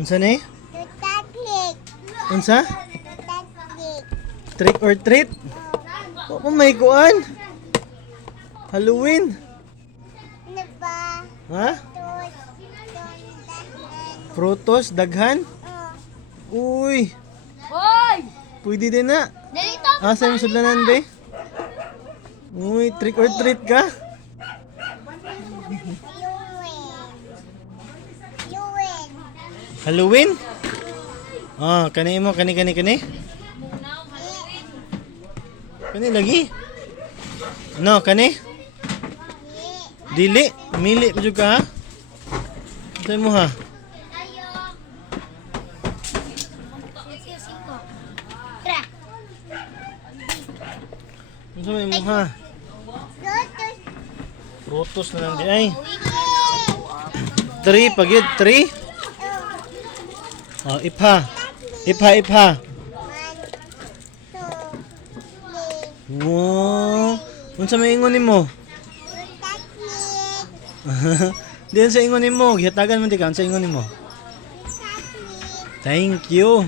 Unsa ni? Tutaglik. Unsa? Tutaglik. Trick or treat? Oh my kuan. Halloween. Ano ba? Ha? Tos. Prutos, daghan? Uy, Hoy! pwede din na. Dito! Asa yung sudlanan be? Uy, trick or treat ka? Yuwen. Halloween? Ah, kani mo, kani. Kani lagi? No, kani? Dili, mili pa jud ka ha? Say mo ha? Tra. Unsa may mo ha? Lotus. Prutos na lang di ay. 3 pagyud 3. Oh, ipha. Ipha. Wow. Unsa may ingon nimo? Diyan sa ingon nimo, gihatagan man di ka unsa ingon nimo? Thank you.